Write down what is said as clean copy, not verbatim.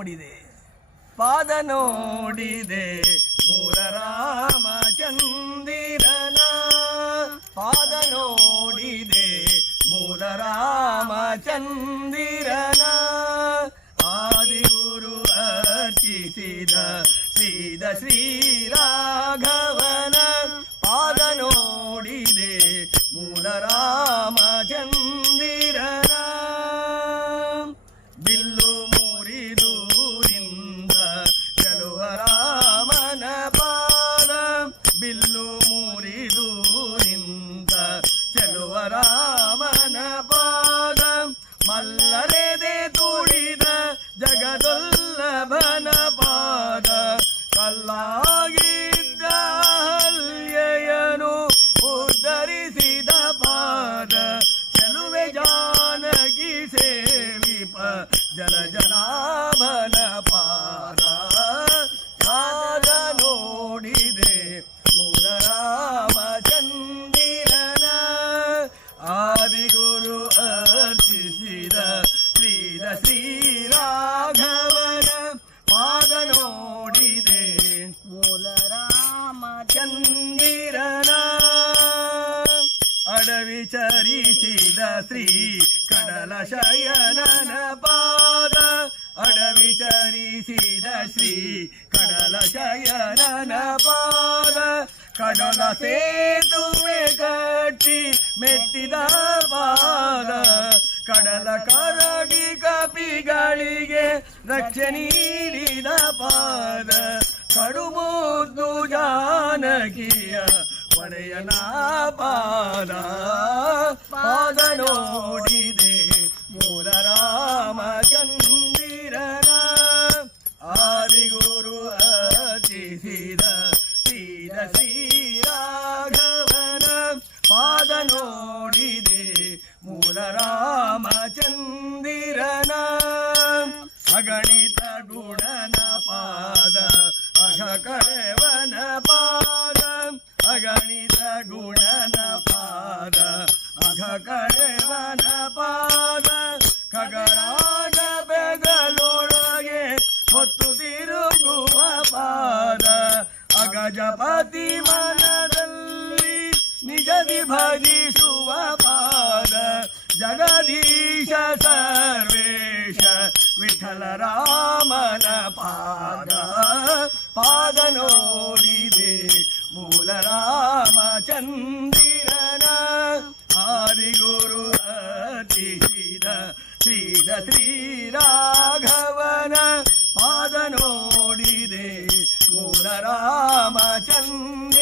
ನೋಡಿದೆ ಪಾದ ನೋಡಿದೆ ಮೂಲ ರಾಮಚಂದಿರನ ಪಾದ ನೋಡಿದೆ ಮೂಲ ರಾಮಚಂದಿರನ ಆದಿಗುರು ಅರ್ಚಿಸಿದ ಶ್ರೀರಾಘವನ ಪಾದ ನೋಡಿದೆ ಮೂಲ ರಾಮಚಂದಿರನ ಬಿಲ್ಲು ಮುರಿದೂರಿಂದ ಚಲುವ ರಾಮನ ಪಾದ ಬಿಲ್ಲು ಮುರಿದೂರಿಂದ ಚಲುವ ರಾಮನ ಪಾದ ಮಲ್ಲರೆದೆ ತುಳಿದ ಜಗದೊಲ್ಲಭನ ಪಾದ ಕಲ್ಲಾಗಿದ್ದ ಹಲ್ಯೆಯನು ಉದ್ಧರಿಸಿದ ಪಾದ ಚೆಲುವೆ ಜಾನಕಿ ಸೇವಿಪ ಜಲ ಜನಾಭನ ಪಾದ ಪಾದ ನೋಡಿದೆ ಮೂಲ ರಾಮಚಂದಿರನ ಆದಿಗುರು ಅರ್ಚಿಸಿದ ಶ್ರೀರಾಘವನ ಪಾದ ನೋಡಿದೆ ಮೂಲ ರಾಮಚಂದಿರನ ಅಡವಿ ಚರಿಸಿದ ಶ್ರೀ ಕಡಲ ಶಯನನ ಪಾದ ಅಡವಿ ಚರಿಸಿದ ಶ್ರೀ ಕಡಲ ಶಯನನ ಪಾದ ಕಡಲ ಸೇತುವೆ ಕಟ್ಟಿ ಮೆಟ್ಟಿದ ಪಾದ ಕಡಲ ಕರಡಿ ಕಪಿಗಳಿಗೆ ರಕ್ಷೆ ನೀಡಿದ ಪಾದ ಕಡುಮುದ್ದು ಜಾನಕಿಯ ಒಡೆಯನ ಪಾದ ಪಾದ ನೋಡಿದೆ ಮೂಲ ರಾಮಚಂದಿರನ ಆದಿಗುರು ಅರ್ಚಿಸಿದ ಶ್ರೀರಾಘವನ ಪಾದ ನೋಡಿದೆ ಮೂಲ ರಾಮಚಂದಿರನ ಅಗಣಿತ ಗುಣನ ಪಾದ ಅಘ ಕಳೆವನ ಪಾದ ಅಗಣಿತ ಗುಣನ ಪಾದ ಅಘ ಕಳೆವನ ಪಾದ ಖಗರಾಜ ಬೆಗಲೊಳಗೆ ಹೊತ್ತು ತಿರುಗುವ ಪಾದ ಅಗಜಪತಿ ಮನದಲ್ಲಿ ನಿಜದಿ ಭಜಿಸುವ ಪಾದ ಜಗದೀಶ ಸರ್ವೇಶ ವಿಠಲ ರಾಮನ ಪಾದ ಪಾದ ನೋಡಿದೆ ಮೂಲ ರಾಮಚಂದಿರನ ಆದಿಗುರು ಅರ್ಚಿಸಿದ ಶ್ರೀರಾಘವನ ಪಾದ ನೋಡಿದೆ ಮೂಲ ರಾಮಚಂದಿರನ